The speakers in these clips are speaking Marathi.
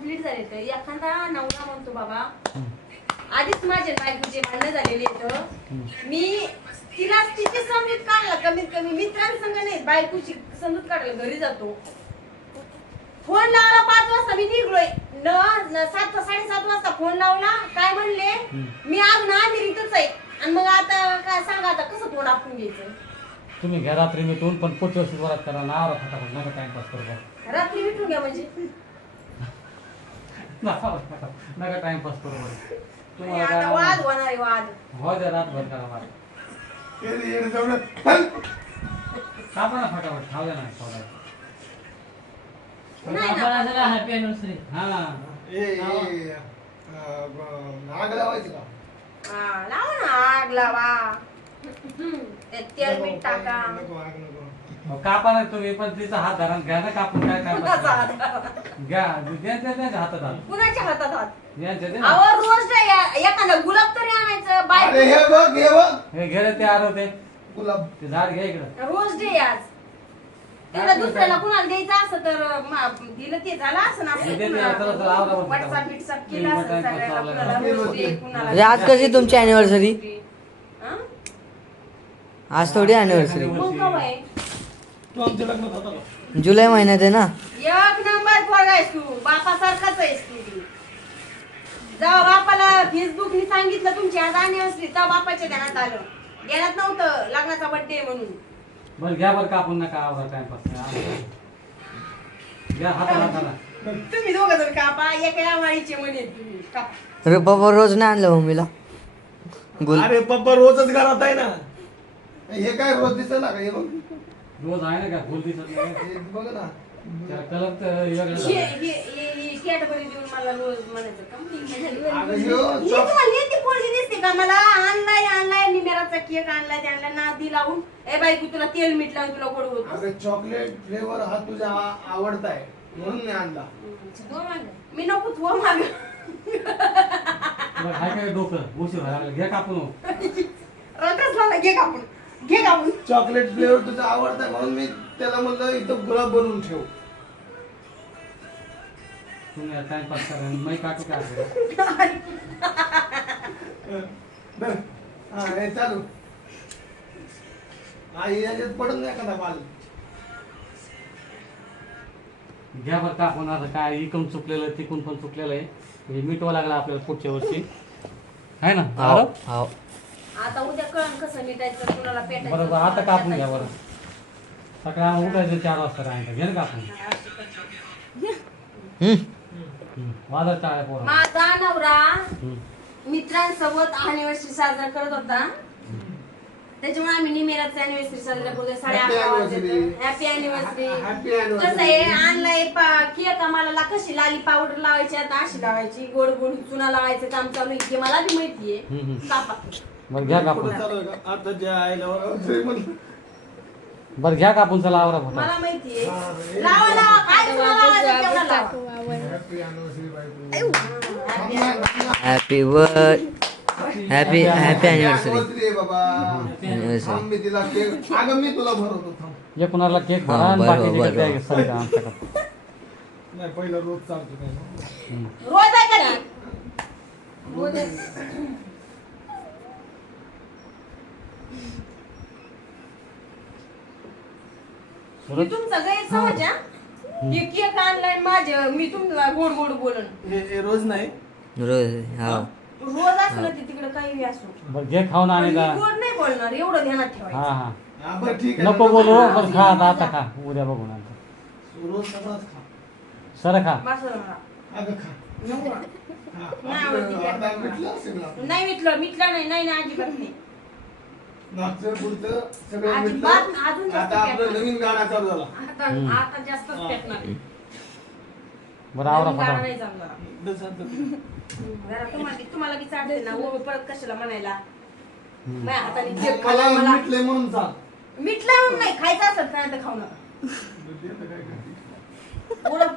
कंप्लीट झाले तर एखादा नवरा म्हणतो बाबा आधीच माझे बायकोचे भांडणं झालेले आहेत. मी तिला तिची समजूत काढला कमीत कमी. मित्रांसंग नाही बायकोची समजूत काढायला घरी जातो. फोन लावला पाच वाजता मी निघलोय. न न- सात साडेसात वाजता फोन लावला. काय म्हणले? मी अजून अमेरिकेतच आहे. आणि मग आता काय सांगा आता कसं तोंड आपण घ्यायचं? तुम्ही घ्या रात्री मिटून पण पुढच्या वर्षी करा नका टाइमपास करू. रात्री मिटून घ्या म्हणजे. नका टाइमपास करू तुम्हाला आता वाद होणार आहे वाद. हो द्या रातभर करा वाद ये- ये जाऊन चल. कापा ना फटाफट खाऊ द्या ना थोडा. नाही ना. हॅपी अॅनिव्हर्सरी हा ये- ये- अं, ब- आग लावायची का? हा, लावा ना आग लावा. हम्म, त्यात तेल मीठ टाका. नको आग नको मग कापा ना तुम्ही पण तिचा हात धरा आणि घ्या ना कापून काय कुणाचा हात? काय घ्या त्यांच्या त्यांच्या हातात हात. कुणाच्या हातात हात? यांच्या ते अहो रोज नाही या- एखादा गुलाब तरी आणायचं अरे बाय हे बघ हे बघ. हे घे रे ते आलं ते. गुलाब. ते झाड घ्या इकडं. रोज डे आज. दुसऱ्याला कुणाला द्यायचं असं तर मा- दिलं ते झालं असं ना दे- दे- दे, चला, चला, आवरा बरं. व्हॉट्सअप बिट्सअप केलं मी असं मटण सगळ्याला पचावलं. कुणाला रोज डे, कुणाला आज कशी तुमची अॅनिव्हर्सरी हा? आज थोडी मग आहे? तू आमच्या लग्नात होता का? जुलै महिन्यात आहे ना? एक नंबर पोरगा आहेस तू. बापासारखाच आहेस तू जेव्हा बापाला फेसबुकनी सांगितलं तुमची आज अनिव्हर्सरी तेव्हा बापाच्या ध्यानात आलं. ध्यानात नव्हतं लग्नाचा बर्थडे म्हणून. बरं घ्या बरं कापून नका आवरा टाइमपास घ्या हाताला हाताला. तुम्ही दोघं जर कापा. एका माळीचे म्हणे तुम्ही. कापा. अरे बाबा रोज नाही आणलं मम्मीला. गुल अरे पप्पा रोजच घरात आहे ना. हे काय रोज दिसत ना का हे बघ रोज आहे ना का? फुल दिसत नाही. हे बघ ना. त्याला कलर तर वेगळं हे- झालं. हे- हे- ही कॅटबरी देऊन मला रोज म्हणायचं का? अगं, ही ह्यो चॉक- तुम्हाला येते पोरगी दिसते का मला? आणलाय आणलाय निमेराचा केक आणलाय त्यांना नादी लावून. ए बाई तुला तेल मीठ लावून तुला गोड होत अगं चॉकलेट फ्लेवर हा तुझा आ- आवडता आहे म्हणून मी आणला. मी नको तू माग. हाय काय डोकं? उशीर व्हायला लागला. घ्या कापून. रंगच घे कापून. घे कापून चॉकलेट फ्लेवर तुझा आवडता म्हणून मी त्याला म्हणलं इथं गुलाब बनवून ठेव. तुम्ही टाइमपास करा मी काटू काय असं? बरं. हा हे चालू. हा हे याच्यात पडत नाही एखादा माल घ्या बरं आता काय इकडून चुकलेलं तिकून पण चुकलेलं आहे. हे मिटवा लागला आपल्याला पुढच्या वर्षी. आहे ना? हाव उद्या कळण कसं मिटायचं कुणाला पेटायचं बरोबर आता कापून घ्या बरं. सकाळी आम्हाला उठायचं चार वाजता राहायचं घे ना कापून. हम्म. वाजत टाळ्या पोरं माझा नवरा. मित्रांसोबत अनिव्हर्सरी साजरा करत होता. त्याच्यामुळे आम्ही निमेराचा अनिव्हर्सरी साजरा करतोय साडे अकरा anniversary. Happy anniversary Happy anniversary. कसं आहे आणलाय केक आम्हाला ला- कशी लाली पावडर लावायची आता अशी लावायची गोड गोड चुना लावायचं काम चालू हे मला बी माहितीये. हम्म, हम्म. कापा. बरं घ्या कापून? आता जे. बरं घ्या कापून चला आवरा फटा मला माहितीये लावा लावा. काय चुना लावायचं तेवढा लावा. Happy anniversary बायको. Happy हॅपी बर हॅपी हॅपी अॅनिव्हर्सरी Anniversary. आहे बाबा. Anniversary. थांब मी तिला केक अगं मी तुला भरवतो थांब. एक कुणाला केक भरा आणि बरं, बाकीचे बरं, काय बरं. सगळे आमच्याकडे. नाही पहिलं रोज चालतो काय. रोज आहे का नाही? रोज आहे. मी तुमचा गैरसमज हा? हे केक आणलाय माझे मी तुमचा गोड गोड बोलन. हे हे रोज नाही. रोज हाव रोज असं ना ते तिकडे काही असो. बरं घे खाऊन पण आणि गोड नाही बोलणार एवढं ध्यानात हा ठेवायचं. हा हा, बरं ठीक आहे. नको. बोलू बरं खा आता आता खा. उद्या बघू नंतर रोज सगळंच खा. सर खा. बस मला. अगं खा. नको. हा, नाही आवडत ती आता काय. मिटलं असेल. नाही मिटलं मिटलं नाही नाही नाही अजिबात नाही. मागचं पुढचं सगळं अजिबात मिटलं अजून जास्त आता आपलं पेटणार. नवीन गाणं चालू झाला. आता आता जास्तच पेटणार बरं आवरा नवीन गाणं फटा नाही जमणार. दसांचं. जरा तुम्हाला तुम्हाला ना? ओ परत कशाला म्हणायला. माझ्या हाताने केक मला खाल्ला मला मिटलंय म्हणून चाल. मिटलं म्हणून नाही खायचं असेल तर तर खाऊ नका ओळख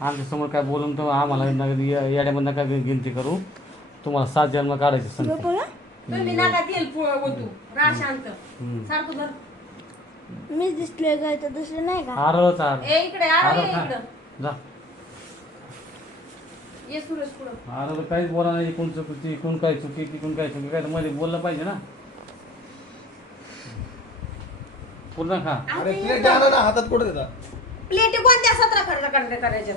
आमच्यासमोर काय बोलून आम्हाला येड्यामध्ये गिनती करू. तुम्हाला सात जन्म काढायचे सांगतो. तुम्ही दिसले तर दुसरे नाही का? आरो चार इकडे आरो जा. ये सुरेश आरो काहीच बोला नाही कोण चुकी कोण काय चुकी ती कोण काय चुकी काय मध्ये बोललं पाहिजे ना. पूर्ण खा. अरे प्लेट आणा ना हातात कुठे देता प्लेटी कोणत्या सतरा खर्च करण्यात करायच्या